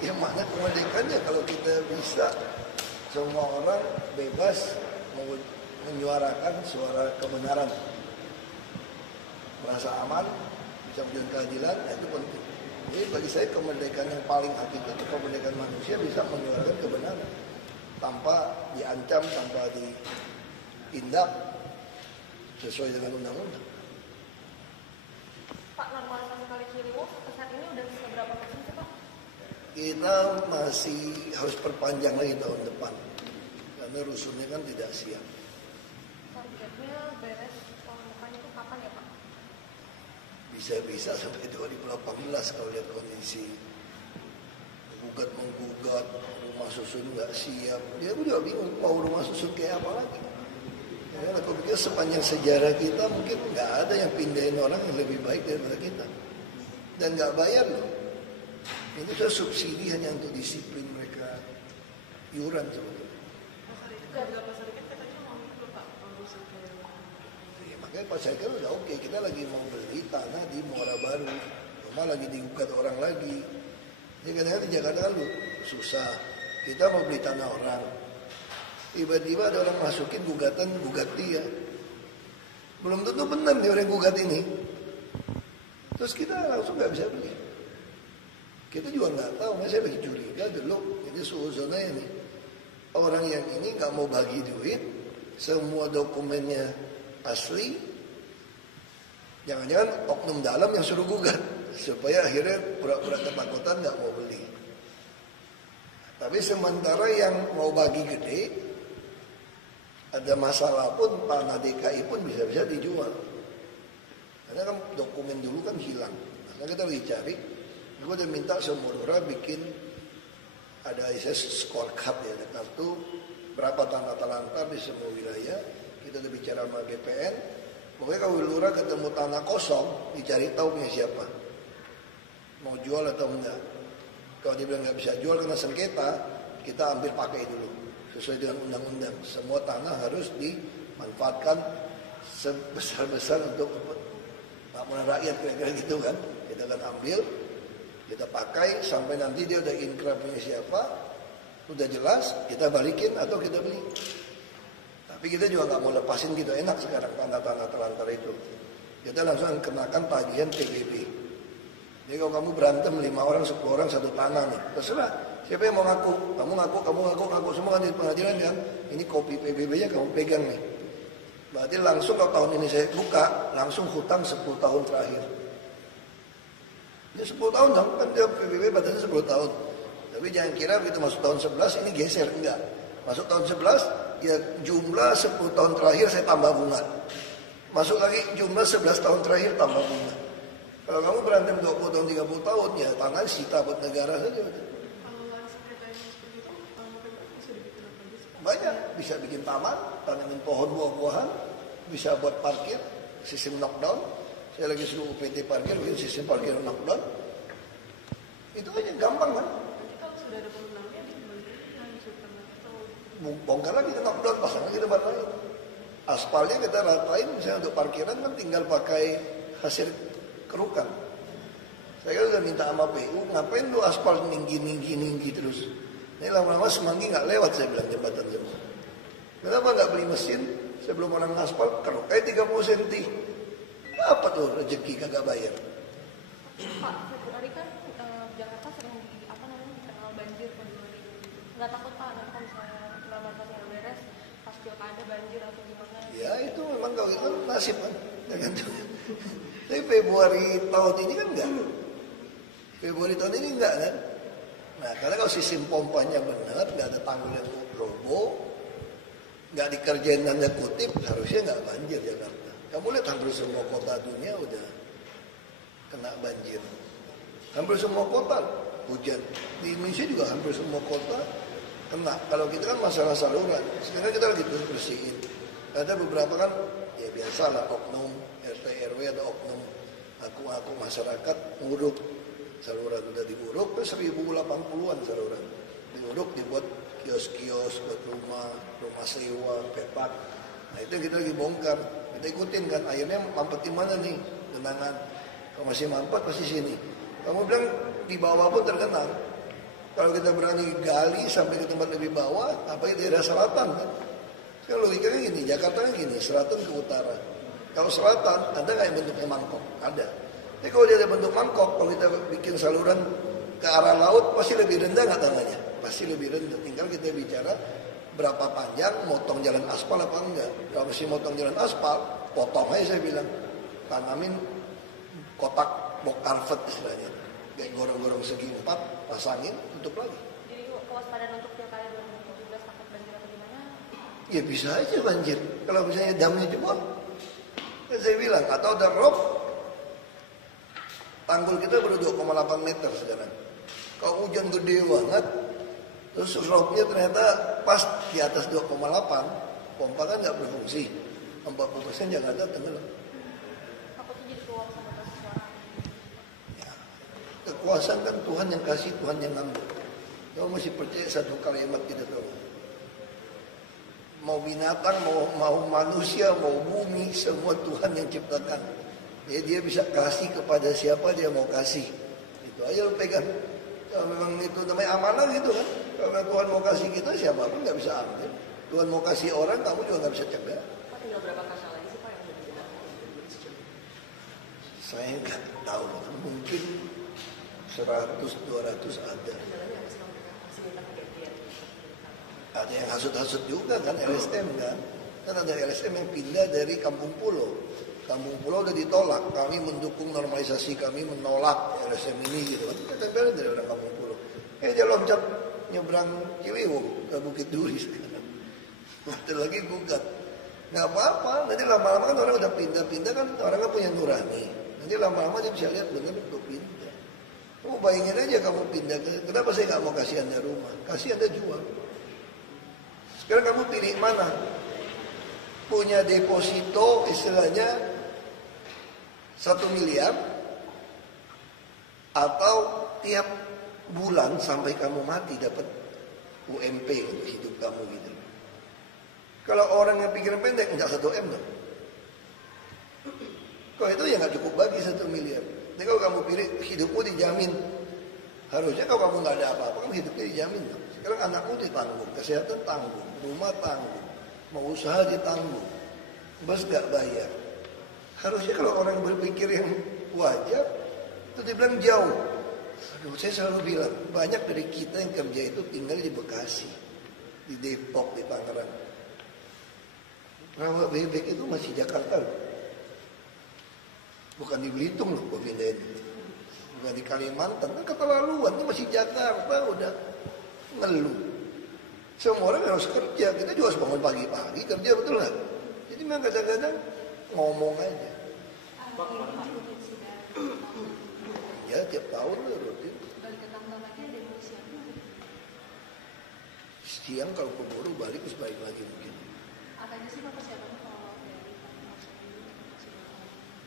Yang mana kemerdekaannya kalau kita bisa semua orang bebas menyuarakan suara kebenaran, merasa aman, bisa menjalankan keadilan, itu penting. Jadi bagi saya kemerdekaan yang paling hakiki itu kemerdekaan manusia bisa menyuarakan kebenaran tanpa diancam, tanpa ditindak sesuai dengan undang-undang. Pak, normalisasi Kali Ciliwung saat ini udah seberapa persen sih Pak? Kita masih harus perpanjang lagi tahun depan karena rusunnya kan tidak siap. Targetnya beres tahun depan itu kapan ya Pak? Bisa-bisa sampai 2018 kalau lihat kondisi menggugat rumah susun nggak siap. Dia juga bingung mau rumah susun kayak apa lagi. Ya, aku pikir sepanjang sejarah kita mungkin nggak ada yang pindahin orang yang lebih baik daripada kita dan nggak bayar loh. Ini sudah subsidi hanya untuk disiplin mereka iuran sebetulnya. Ya, makanya Pak Syakir udah oke. Kita lagi mau beli tanah di Muara Baru, rumah lagi digugat orang lagi. Jadi kadang-kadang di Jakarta kan susah. Kita mau beli tanah orang, tiba-tiba ada orang masukin gugatan gugat dia. Belum tentu benar nih orang gugat ini. Terus kita langsung nggak bisa beli. Kita juga nggak tahu, saya lagi curiga dulu. Ini suuzonnya ini orang yang ini nggak mau bagi duit, semua dokumennya asli. Jangan-jangan oknum dalam yang suruh gugat supaya akhirnya pura-pura ketakutan nggak mau beli. Tapi sementara yang mau bagi gede, ada masalah pun tanah DKI pun bisa-bisa dijual. Karena kan dokumen dulu kan hilang. Nah, kita lagi cari. Gue udah minta semua orang bikin ada scorecard ya, ada kartu berapa tanah terlantar di semua wilayah. Kita udah bicara sama BPN. Pokoknya kalau lurah ketemu tanah kosong, dicari tahu punya siapa, mau jual atau enggak. Kalau dia bilang nggak bisa jual karena sengketa, kita ambil pakai dulu sesuai dengan undang-undang. Semua tanah harus dimanfaatkan sebesar-besar untuk kemakmuran rakyat, kira-kira gitu kan. Kita akan ambil, kita pakai sampai nanti dia udah inkrah punya siapa, udah jelas, kita balikin atau kita beli. Tapi kita juga nggak mau lepasin gitu, enak sekarang tanah-tanah terlantar itu. Kita langsung kenakan tagihan PBB. Jadi kalau kamu berantem 5 orang, 10 orang satu tanah nih, terserah. Siapa yang mau ngaku? Kamu ngaku semua kan di pengadilan kan. Ini kopi PBB-nya kamu pegang nih. Berarti langsung kalau tahun ini saya buka, langsung hutang 10 tahun terakhir. Ya 10 tahun dong, kan dia PBB batasnya 10 tahun. Tapi jangan kira begitu masuk tahun 11 ini geser, enggak. Masuk tahun 11, ya jumlah 10 tahun terakhir saya tambah bunga. Masuk lagi jumlah 11 tahun terakhir tambah bunga. Kalau kamu berantem 20 tahun, 30 tahun, ya tanah sita buat negara saja. Banyak, bisa bikin taman, tanamin pohon buah-buahan, bisa buat parkir, sistem knockdown. Saya lagi suruh PT parkir, bikin sistem parkir knockdown. Itu aja gampang kan? Bongkar lagi ke knockdown, pasang lagi tempat lain. Aspalnya kita ratain, misalnya untuk parkiran kan tinggal pakai hasil kerukan. Saya kan udah minta sama PU, ngapain lu aspal tinggi terus? Ini lama-lama Semanggi nggak lewat, saya bilang jembatan semua. Kenapa nggak beli mesin sebelum orang aspal keruk kayak 30 cm? Apa tuh rezeki kagak bayar? Pak, Februari kan Jakarta sering dikenal banjir Februari. Nggak takut Pak, nanti kalau misalnya normalisasi yang beres, pas pilkada banjir atau gimana? Ya itu memang kalau itu nasib kan. Tapi Februari tahun ini kan enggak. Februari tahun ini enggak kan. Nah karena kalau sistem pompanya benar, nggak ada tanggul yang roboh, nggak dikerjain tanda kutip, harusnya nggak banjir Jakarta. Kamu lihat hampir semua kota dunia udah kena banjir. Hampir semua kota hujan. Di Indonesia juga hampir semua kota kena. Kalau kita kan masalah saluran, sekarang kita lagi bersihin. Ada beberapa kan, ya biasalah oknum RT RW atau oknum aku masyarakat nguruk saluran, udah diuruk terus 1080-an saluran diuruk, dibuat kios-kios buat rumah sewa, pepak. Nah itu kita lagi bongkar, kita ikutin kan airnya mampet di mana nih genangan. Kalau masih mampet pasti sini. Kamu bilang di bawah pun tergenang, Kalau kita berani gali sampai ke tempat lebih bawah, apalagi daerah selatan kan? Kalau logikanya gini, Jakarta kan gini, selatan ke utara. Kalau selatan, ada nggak yang bentuknya mangkok? Ada. Tapi kalau dia ada bentuk mangkok, kalau kita bikin saluran ke arah laut, pasti lebih rendah nggak tanahnya? Pasti lebih rendah. Tinggal kita bicara berapa panjang, motong jalan aspal apa enggak. Kalau masih motong jalan aspal, potong aja saya bilang. Tanamin kotak box carpet istilahnya. Kayak gorong-gorong segi 4, pasangin, tutup lagi. Jadi kewaspadaan untuk pilkada 2017 takut banjir atau gimana? Ya bisa aja banjir. Kalau misalnya damnya jebol, kan saya bilang, atau ada rob, tanggul kita baru 2,8 meter sekarang. Kalau hujan gede banget, terus robnya ternyata pas di atas 2,8, pompa kan nggak berfungsi. 40% Jakarta tenggelam. Takutnya jadi peluang sama suara. Kekuasaan kan Tuhan yang kasih, Tuhan yang ngambil. Kamu masih percaya satu kalimat kita tahu. Mau binatang, mau manusia, mau bumi, semua Tuhan yang ciptakan. Dia bisa kasih kepada siapa dia mau kasih. Itu aja lo pegang. Kalau memang itu namanya amanah gitu kan. Kalau Tuhan mau kasih kita, siapapun nggak bisa ambil. Tuhan mau kasih orang, kamu juga nggak bisa cegah. Pak, tinggal berapa kasa lagi sih Pak yang sudah kita? Saya nggak tahu, mungkin 100-200 ada. Ada yang hasut-hasut juga kan LSM kan. Kan ada LSM yang pindah dari Kampung Pulau. Kampung Pulau udah ditolak. Kami mendukung normalisasi, kami menolak LSM ini gitu kan. Kita bela dari orang Kampung Pulau. Dia loncat nyebrang Ciliwung ke Bukit Duri sekarang. Nanti lagi gugat. Nggak apa-apa. Nanti lama-lama kan orang udah pindah-pindah kan orang kan punya nurani. Nanti lama-lama dia bisa lihat benar untuk pindah. Kamu bayangin aja kamu pindah. Kenapa saya nggak mau kasih Anda rumah? Kasih Anda jual. Sekarang kamu pilih mana? Punya deposito istilahnya 1 miliar atau tiap bulan sampai kamu mati dapat UMP untuk hidup kamu gitu. Kalau orang yang pikiran pendek enggak 1 M dong. Kalau itu ya nggak cukup bagi 1 miliar. Jadi kalau kamu pilih hidupmu dijamin, harusnya kalau kamu nggak ada apa-apa, kamu hidupnya dijamin dong. Sekarang anakmu ditanggung, kesehatan tanggung, rumah tanggung, mau usaha ditanggung, bos gak bayar. Harusnya kalau orang berpikir yang wajar, itu dibilang jauh. Aduh, saya selalu bilang, banyak dari kita yang kerja itu tinggal di Bekasi, di Depok, di Tangerang. Rawa bebek itu masih Jakarta loh. Bukan di Belitung loh, gue pindahin. Bukan di Kalimantan, kan keterlaluan, ini masih Jakarta, udah ngeluh. Semua orang harus kerja, kita juga harus bangun pagi-pagi kerja, betul nggak? Jadi memang kadang-kadang ngomong aja. Ya tiap tahun lah rutin. Siang kalau keburu balik terus balik lagi mungkin. Apa aja sih Pak persiapan kalau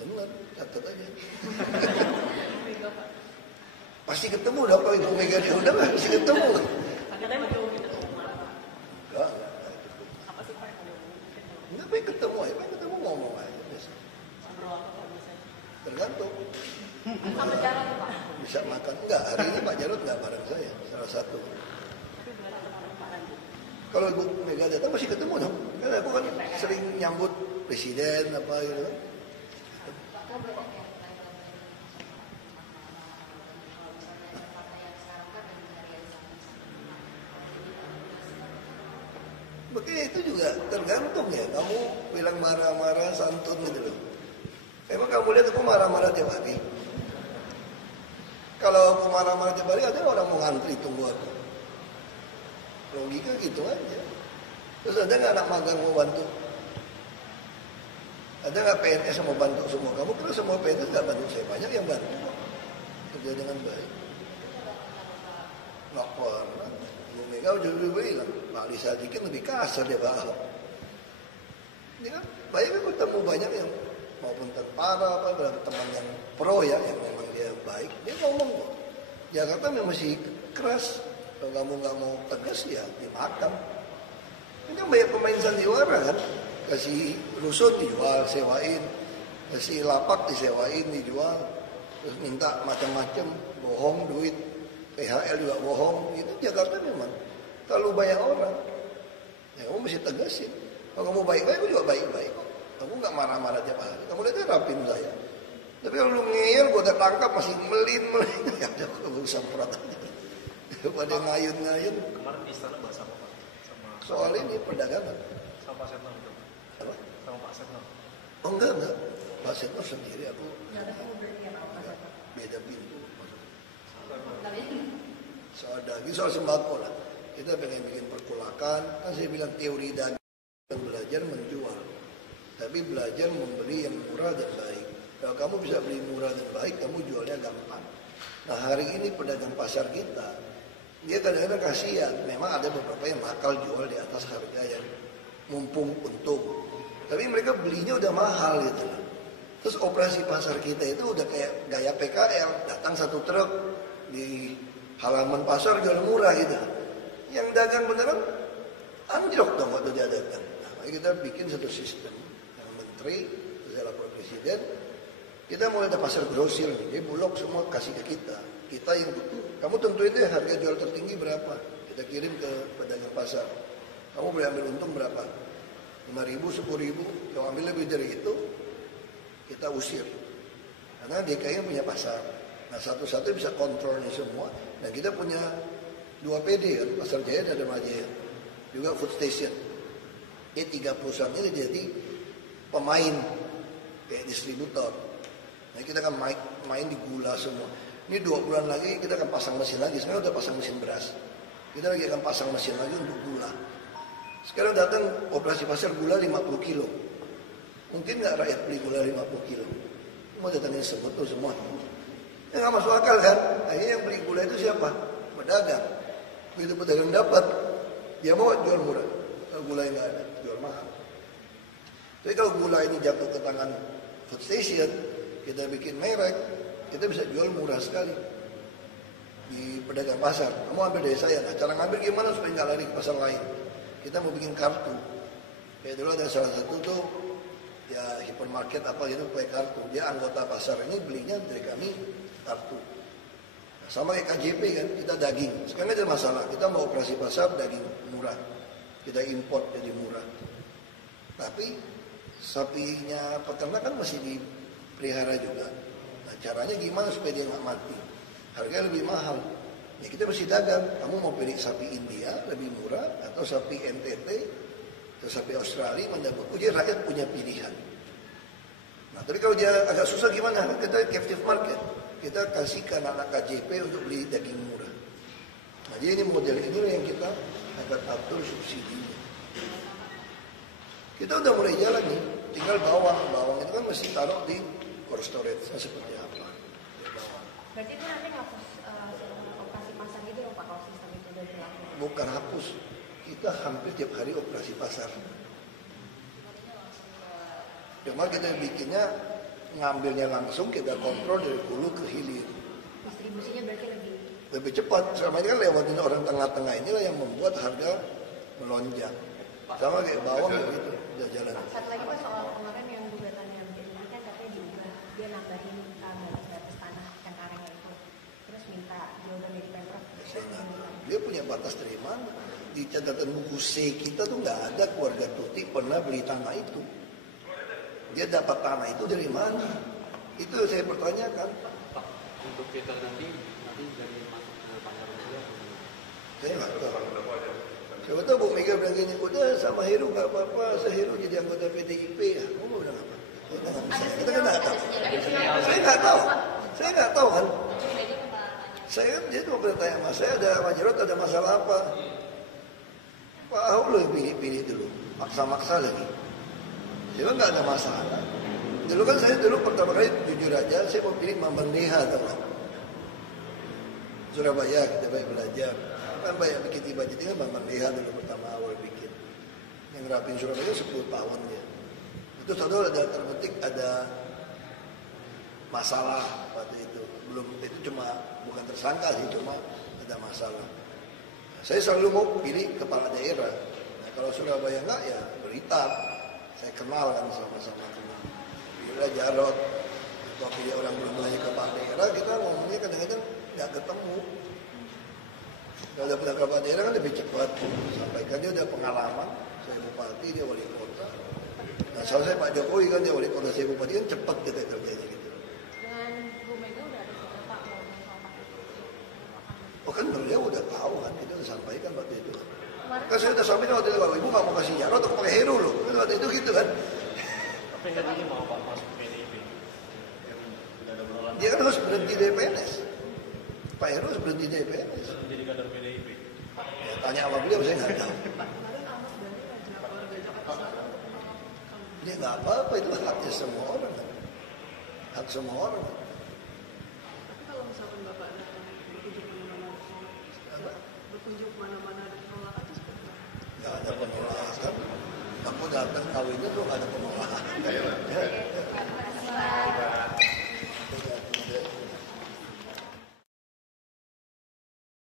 Dengar, catat aja. Pasti ketemu dong kalau Ibu Mega diundang, pasti ketemu. Katanya mau ketemu malam. Enggak. Apa sih Pak yang mau ketemu? Enggak pengen ketemu aja, pengen ketemu ngomong aja biasa. Ngobrol apa Pak biasanya? Tergantung. sama Jarod Pak? Bisa makan. Enggak, hari ini Pak Jarod enggak bareng saya, salah satu. Tapi bukan ketemu Pak lagi. Kalau Ibu Mega datang masih ketemu dong. Karena aku kan sering nyambut presiden apa gitu kan. Begini itu juga tergantung ya. Kamu bilang marah-marah santun gitu loh. Emang kamu lihat aku marah-marah tiap hari? Kalau aku marah-marah tiap hari, ada orang mau ngantri tunggu aku. Logika gitu aja. Terus ada nggak anak magang mau bantu? Ada nggak PNS yang mau bantu semua? Kamu kira semua PNS nggak bantu saya? Banyak yang bantu kok. Kerja dengan baik. Nggak pernah. Bu Mega udah bilang, Pak Ali Sadikin lebih kasar dia Pak Ahok. Ini kan banyak kan ketemu banyak yang maupun tentara apa teman yang pro ya, yang memang dia baik. Dia ngomong kok. Jakarta memang masih keras. Kalau kamu nggak mau tegas ya dimakan. Ini kan banyak pemain sandiwara kan. Kasih rusut dijual, sewain. Kasih lapak disewain, dijual. Terus minta macam-macam, bohong duit. PHL juga bohong. Itu Jakarta memang terlalu banyak orang. Ya, kamu mesti tegasin. Kalau kamu baik-baik, aku juga baik-baik kok. Aku nggak marah-marah tiap hari. Kamu lihat rapin saya. Tapi kalau lu ngeyel, gue udah tangkap masih melin. Ya udah, gue semprot aja. Pada ngayun-ngayun. Kemarin di istana bahas apa Pak? Sama Soal ini perdagangan. sama Pak Setnov itu. Apa? Sama Pak Setnov. Oh enggak. Pak Setnov sendiri, aku Nggak ada kamu berarti ya Pak Setnov. beda pintu. Tapi Soal daging, soal sembako lah. Kita pengen bikin perkulakan. Kan saya bilang teori daging belajar menjual. Tapi belajar membeli yang murah dan baik. Kalau kamu bisa beli murah dan baik, kamu jualnya gampang. Nah hari ini pedagang pasar kita, dia kadang-kadang kasihan. Memang ada beberapa yang nakal jual di atas harga yang mumpung untung. Tapi mereka belinya udah mahal gitu loh. Terus operasi pasar kita itu udah kayak gaya PKL. Datang satu truk di halaman pasar jual murah gitu. Yang dagang beneran anjlok dong waktu dia dagang. Nah, makanya kita bikin satu sistem. Yang menteri, saya lapor presiden, kita mau ada pasar grosir nih. Dia bulog semua kasih ke kita. Kita yang butuh. Kamu tentuin deh harga jual tertinggi berapa. Kita kirim ke pedagang pasar. Kamu boleh ambil untung berapa? 5.000, 10.000. Kalau ambil lebih dari itu, kita usir. Karena DKI punya pasar. Nah satu-satu bisa kontrolnya semua. Dan kita punya 2 PD kan, Pasar Jaya dan Dharma Jaya. Juga food station. Ini 3 perusahaan ini jadi pemain kayak distributor. Nah kita akan main di gula semua. Ini 2 bulan lagi kita akan pasang mesin lagi. Sekarang udah pasang mesin beras. Kita lagi akan pasang mesin lagi untuk gula. Sekarang datang operasi pasar gula 50 kilo. Mungkin nggak rakyat beli gula 50 kilo. Mau datangin sebetul semua. Ya nggak masuk akal kan? Akhirnya yang beli gula itu siapa? Pedagang. Begitu pedagang dapat, dia mau jual murah. Kalau gula yang nggak ada, jual mahal. Tapi kalau gula ini jatuh ke tangan food station, kita bikin merek, kita bisa jual murah sekali di pedagang pasar. Kamu ambil dari saya. Nah, cara ngambil gimana supaya nggak lari ke pasar lain? Kita mau bikin kartu. Kayak dulu ada salah satu tuh ya hipermarket apa gitu pakai kartu. Dia anggota pasar ini belinya dari kami kartu. Nah, sama kayak KJP kan, kita daging. Sekarang ada masalah. Kita mau operasi pasar daging murah. Kita import jadi murah. Tapi sapinya peternak kan masih dipelihara juga. Nah, caranya gimana supaya dia nggak mati? Harganya lebih mahal. Ya kita mesti dagang. Kamu mau pilih sapi India lebih murah atau sapi NTT atau sapi Australia mana bagus? Jadi rakyat punya pilihan. Nah, tapi kalau dia agak susah gimana? Kita captive market. Kita kasih ke anak-anak KJP untuk beli daging murah. Nah, jadi ini model ini yang kita akan atur subsidinya. Kita udah mulai jalan nih. Tinggal bawang. Bawang itu kan mesti taruh di cold storage seperti apa. Berarti itu nanti ngapus operasi pasar gitu ya Pak, kalau sistem itu udah berlaku? Bukan hapus. Kita hampir tiap hari operasi pasar. Cuma kita bikinnya ngambilnya langsung, kita kontrol dari hulu ke hilir. Distribusinya berarti Lebih cepat. Selama ini kan lewatin orang tengah-tengah inilah yang membuat harga melonjak. Sama kayak bawang begitu, udah jalan. satu lagi Pak, soal kemarin yang gugatannya ini kan katanya diubah, dia nambahin batas tanah Cengkarengnya itu, terus minta jawaban dari Pemprov. Dia punya batas dari mana? Di catatan buku C kita tuh nggak ada keluarga Tuti pernah beli tanah itu. Dia dapat tanah itu dari mana? Itu yang saya pertanyakan. Pak, untuk kita nanti dari masuk ke pasar juga. Saya nggak tahu. Siapa tahu Bu Mega bilang gini, udah sama Heru nggak apa-apa, saya Heru jadi anggota PDIP ya. Kamu mau bilang apa? Kita kan nggak tahu. Saya nggak tahu. Saya nggak tahu kan. Saya dia tuh bertanya sama saya, ada Majerot ada masalah apa? Pak Ahok loh pilih dulu, maksa-maksa lagi. Saya nggak ada masalah. Dulu kan saya pertama kali jujur aja, saya mau pilih Bambang Deha teman. Surabaya kita banyak belajar. Kan banyak bikin tiba-tiba kan Bambang Deha dulu pertama awal bikin. Yang rapin Surabaya 10 tahun dia. Itu satu ada terbetik ada masalah waktu itu. Belum itu cuma bukan tersangka sih, cuma ada masalah. Nah, saya selalu mau pilih kepala daerah. Nah, kalau Surabaya enggak ya Blitar. Saya kenal kan sama-sama kenal. Bila Jarot, waktu dia orang belum nanya kepala daerah, kita ngomongnya kadang-kadang nggak ketemu. Kalau ada penangkapan daerah kan lebih cepat. Sampaikan dia udah pengalaman, saya bupati, dia wali kota. Nah, soalnya Pak Jokowi kan dia wali kota, saya bupati kan cepat kita kerjanya gitu. Dengan Bu Mega udah ada cerita Pak mau soal paket itu. Oh kan beliau udah tahu kan, kita udah sampaikan waktu itu. Kemarin Kan saya udah sampaikan waktu itu, kalau ibu nggak mau kasih Jarod, atau pakai Heru loh. Kan waktu itu gitu kan. Tapi kan ini mau Pak masuk PDIP. Udah ada berolah. Dia kan harus berhenti dari PNS. Pak Heru harus berhenti dari PNS. Sudah menjadi kader PDIP. Ya, tanya sama beliau, saya nggak tahu. Kemarin Ahmad Dhani ngajak keluarga Jakarta Selatan untuk menolak kamu. Dia nggak apa-apa, itu haknya semua orang kan. Hak semua orang kan. Tapi kalau misalkan Bapak datang berkunjung kemana-mana ada penolakan itu seperti apa? Nggak ada penolakan. Aku datang kawinnya tuh nggak ada